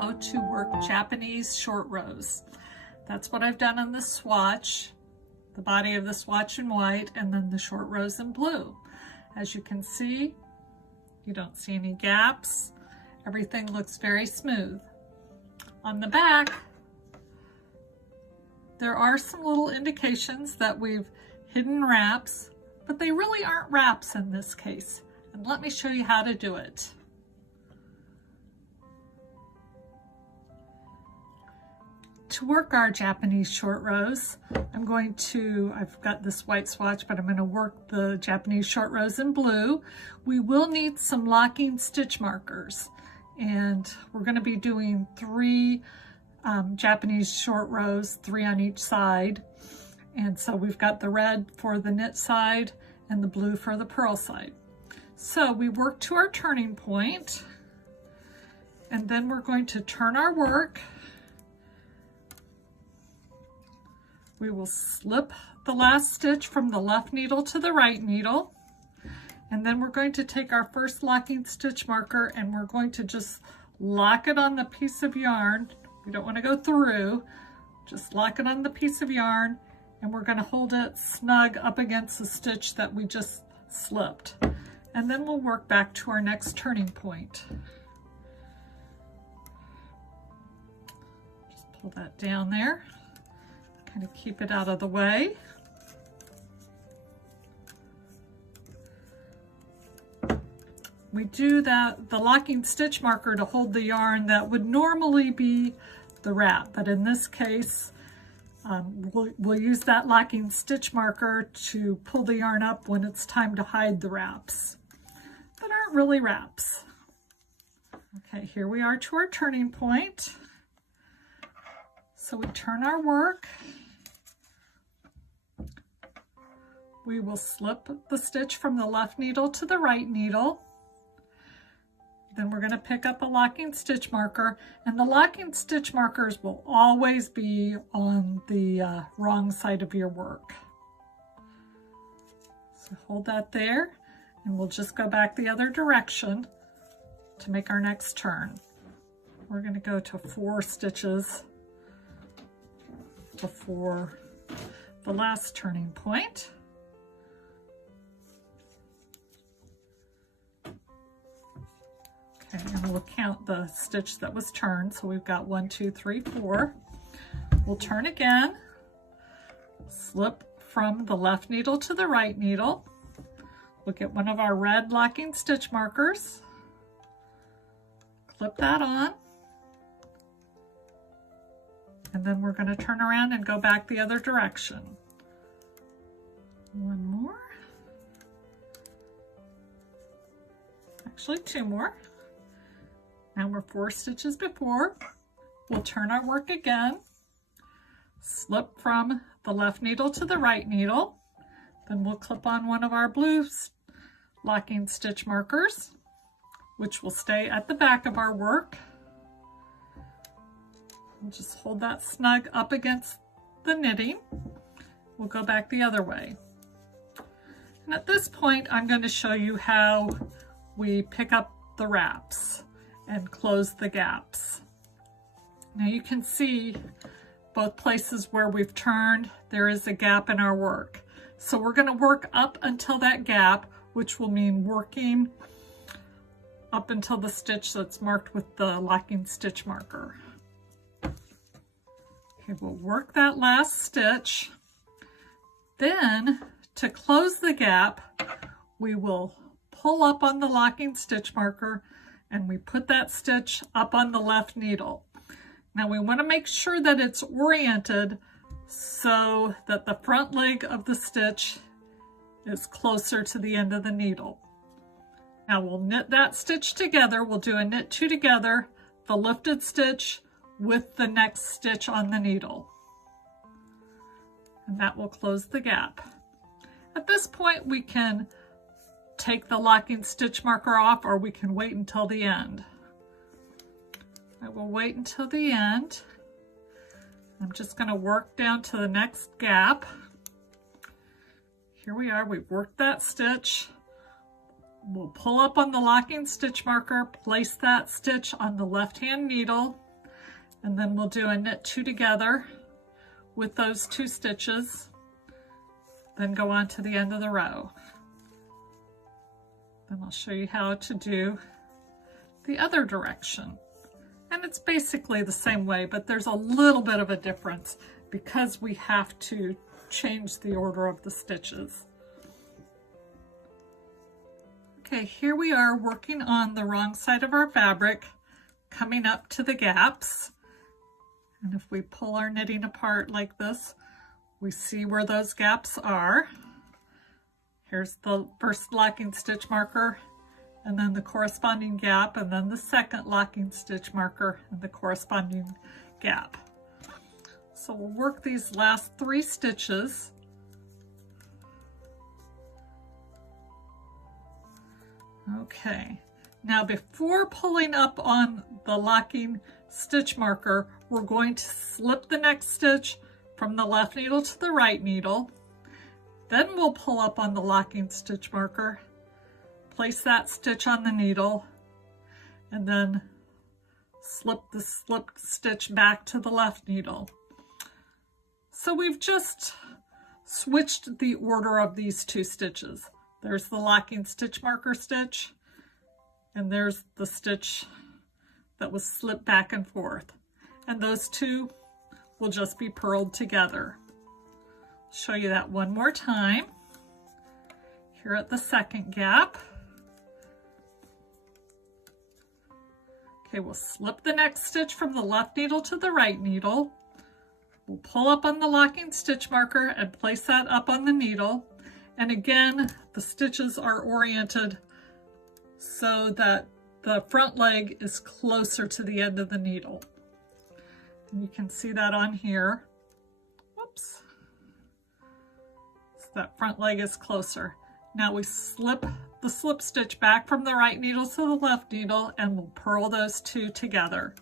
how to work Japanese short rows. That's what I've done on the swatch, the body of the swatch in white, and then the short rows in blue. As you can see, you don't see any gaps. Everything looks very smooth. On the back, there are some little indications that we've hidden wraps, but they really aren't wraps in this case. And let me show you how to do it. To work our Japanese short rows, I've got this white swatch, but I'm going to work the Japanese short rows in blue. We will need some locking stitch markers, and we're going to be doing 3 Japanese short rows, 3 on each side. And so we've got the red for the knit side and the blue for the purl side. So we work to our turning point, and then we're going to turn our work. We will slip the last stitch from the left needle to the right needle, and then we're going to take our first locking stitch marker and we're going to just lock it on the piece of yarn. We don't want to go through, just lock it on the piece of yarn, and we're going to hold it snug up against the stitch that we just slipped. And then we'll work back to our next turning point. Just pull that down there. Kind of keep it out of the way. We do the locking stitch marker to hold the yarn that would normally be the wrap, but in this case, we'll use that locking stitch marker to pull the yarn up when it's time to hide the wraps, that aren't really wraps. Okay, here we are to our turning point. So we turn our work. We will slip the stitch from the left needle to the right needle. Then we're going to pick up a locking stitch marker, and the locking stitch markers will always be on the wrong side of your work. So hold that there, and we'll just go back the other direction to make our next turn. We're going to go to 4 stitches before the last turning point. Okay, and we'll count the stitch that was turned. So we've got 1, 2, 3, 4. We'll turn again, slip from the left needle to the right needle. We'll get one of our red locking stitch markers, clip that on, and then we're going to turn around and go back the other direction. 1 more. Actually 2 more. Now we're 4 stitches before. We'll turn our work again, slip from the left needle to the right needle. Then we'll clip on one of our blue locking stitch markers, which will stay at the back of our work. We'll just hold that snug up against the knitting. We'll go back the other way. And at this point, I'm going to show you how we pick up the wraps and close the gaps. Now you can see both places where we've turned, there is a gap in our work. So we're going to work up until that gap, which will mean working up until the stitch that's marked with the locking stitch marker. Okay, we'll work that last stitch. Then to close the gap, we will pull up on the locking stitch marker and we put that stitch up on the left needle. Now we want to make sure that it's oriented so that the front leg of the stitch is closer to the end of the needle. Now we'll knit that stitch together. We'll do a knit 2 together, the lifted stitch with the next stitch on the needle. And that will close the gap. At this point we can take the locking stitch marker off, or we can wait until the end. I will wait until the end. I'm just going to work down to the next gap. Here we are, we've worked that stitch. We'll pull up on the locking stitch marker, place that stitch on the left-hand needle, and then we'll do a knit 2 together with those 2 stitches, then go on to the end of the row. Then I'll show you how to do the other direction. And it's basically the same way, but there's a little bit of a difference because we have to change the order of the stitches. Okay, here we are working on the wrong side of our fabric, coming up to the gaps. And if we pull our knitting apart like this, we see where those gaps are. Here's the first locking stitch marker, and then the corresponding gap, and then the second locking stitch marker and the corresponding gap. So we'll work these last 3 stitches. Okay, now before pulling up on the locking stitch marker, we're going to slip the next stitch from the left needle to the right needle. Then we'll pull up on the locking stitch marker, place that stitch on the needle, and then slip the slipped stitch back to the left needle. So we've just switched the order of these 2 stitches. There's the locking stitch marker stitch, and there's the stitch that was slipped back and forth. And those 2 will just be purled together. I'll show you that one more time. Here at the second gap. Okay, we'll slip the next stitch from the left needle to the right needle. We'll pull up on the locking stitch marker and place that up on the needle. And again, the stitches are oriented so that the front leg is closer to the end of the needle. And you can see that on here. Whoops. So that front leg is closer. Now we slip the slip stitch back from the right needle to the left needle, and we'll purl those 2 together.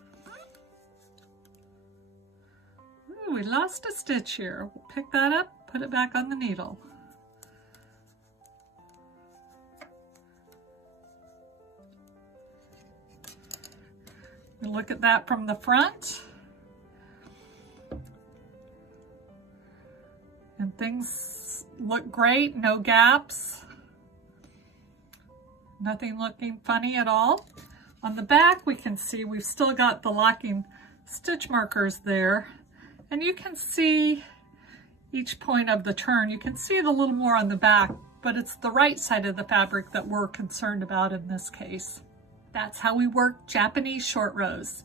Ooh, we lost a stitch here. We'll pick that up, put it back on the needle. We look at that from the front. And things look great, no gaps. Nothing looking funny at all. On the back, we can see we've still got the locking stitch markers there. And you can see each point of the turn. You can see it a little more on the back, but it's the right side of the fabric that we're concerned about in this case. That's how we work Japanese short rows.